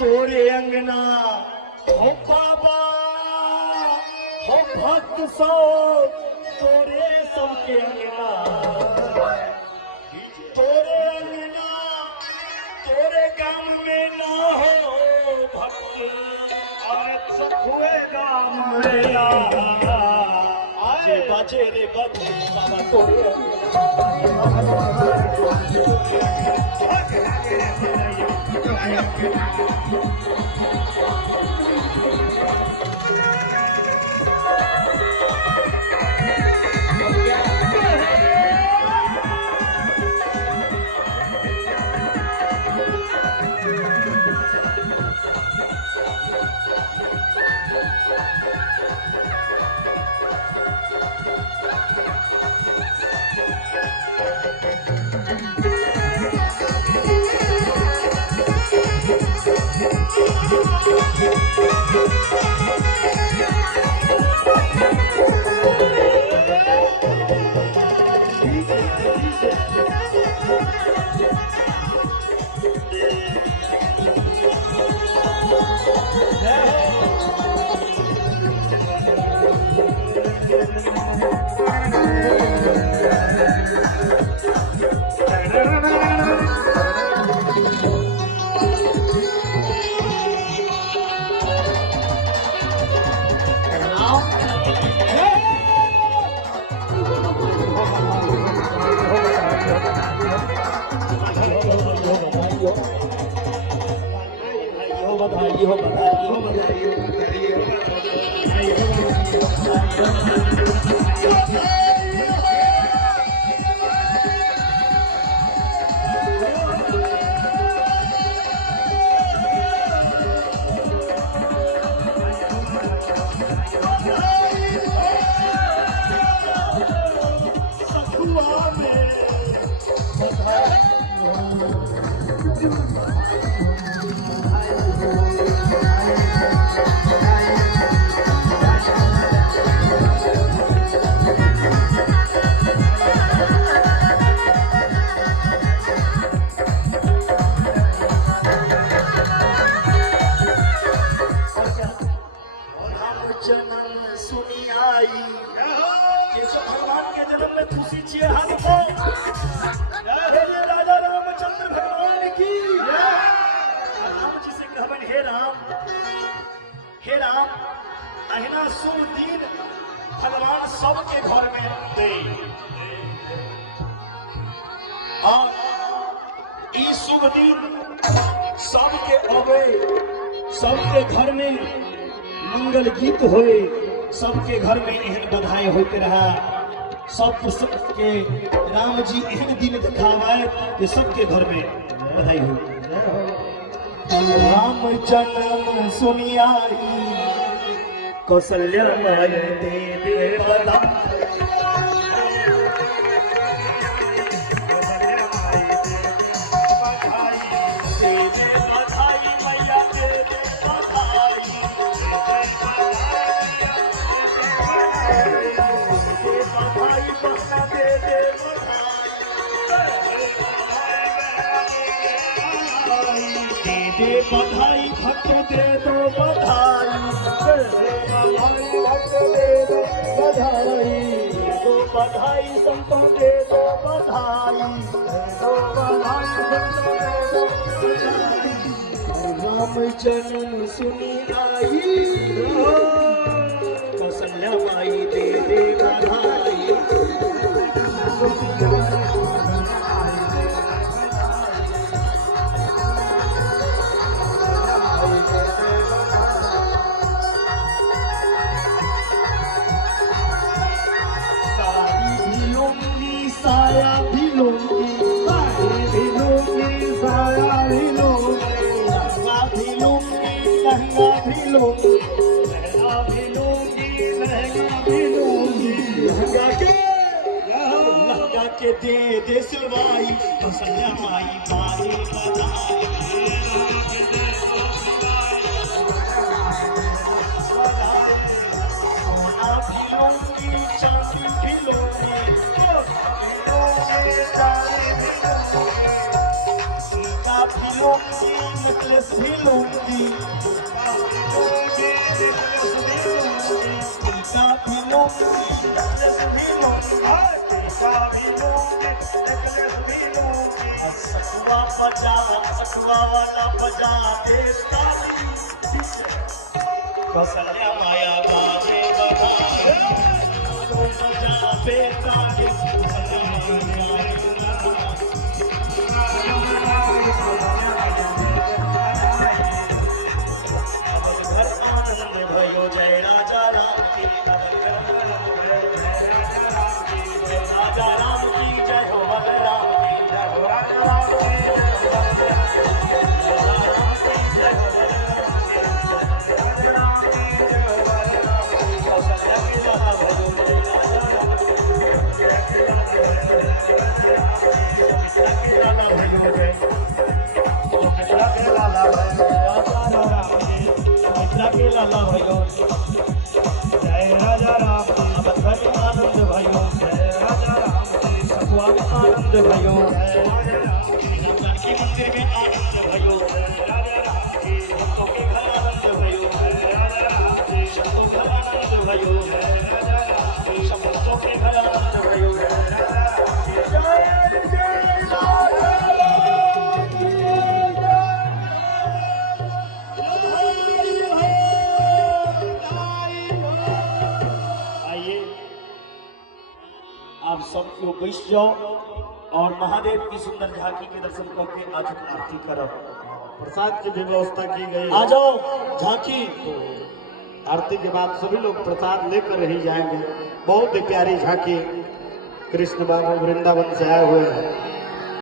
तोरे अंगना हो बाबा हो भक्त सो तोरे सबके अंगना तोरे अंगना तोरे गांव में ना हो भक्त अमित सखुए गांव में आजे बाजे रे बजे बाबा तोरे बधाई हो बधाई हो बधाई हो हे राम अहिना शुभ दिन भगवान सबके घर में दे और ई शुभ दिन सबके अबे सबके घर में मंगल गीत होए सबके घर में एहन बधाई होते रहा सब के राम जी एहन दिन दिखावे कि सबके घर में बधाई हो राम जन्म सुनियाई कौशल्या माई दे दे बधाई बधाई भक्त दे दो बधाई भक्त दे दो बधाई दो बधाई संतों दे दो बधाई दो बधाई संतों दे दो बधाई राम जन्म सुनी आई कौशल्या माई दे दे बधाई साया भी लूंगी साड़ी भी लूंगी साया भी लूंगी लहंगा भी लूंगी लहंगा भी लूंगी लहंगा भी लूंगी लहंगा भी लूंगी लहंगा के दे सिलवाई कौशल्या माई माई बधाई सोना भी लूंगी चांदी भी लूंगी सीता काठी लूंगी नेकलेस भी लूंगी, काठी लूंगी नेकलेस भी लूंगी, काठी लूंगी नेकलेस भी लूंगी, काठी लूंगी नेकलेस भी लूंगी। सखुआ बजा सखुआ वाला बजा दे ताली, कौशल्या माया बाजे बजाए बजा दे ताली। भयो जय राजा राम की, राजा राम की जय हो, बलराम की जय हो, राजा राम की लाला भयो जय राजा राम की, धन आनंद भयो जय राजा राम की, सखुआ में आनंद भयो जय राजा राम की, लड़की मंदिर में आनंद भयो जय राजा राम की, भक्तों के घर आनंद भयो जय राजा राम की, शक्तों के घर आनंद भयो जय राजा राम की, शक्तों के घर आनंद भयो जय राजा राम की। जय जय आप सब लोग बैठ जाओ और महादेव की सुंदर झांकी के दर्शन करके आज आरती करो। प्रसाद की भी व्यवस्था की गई आ जाओ झांकी। तो आरती के बाद सभी लोग प्रसाद लेकर ही जाएंगे। बहुत ही प्यारी झांकी कृष्ण बाबू वृंदावन से आए हुए हैं।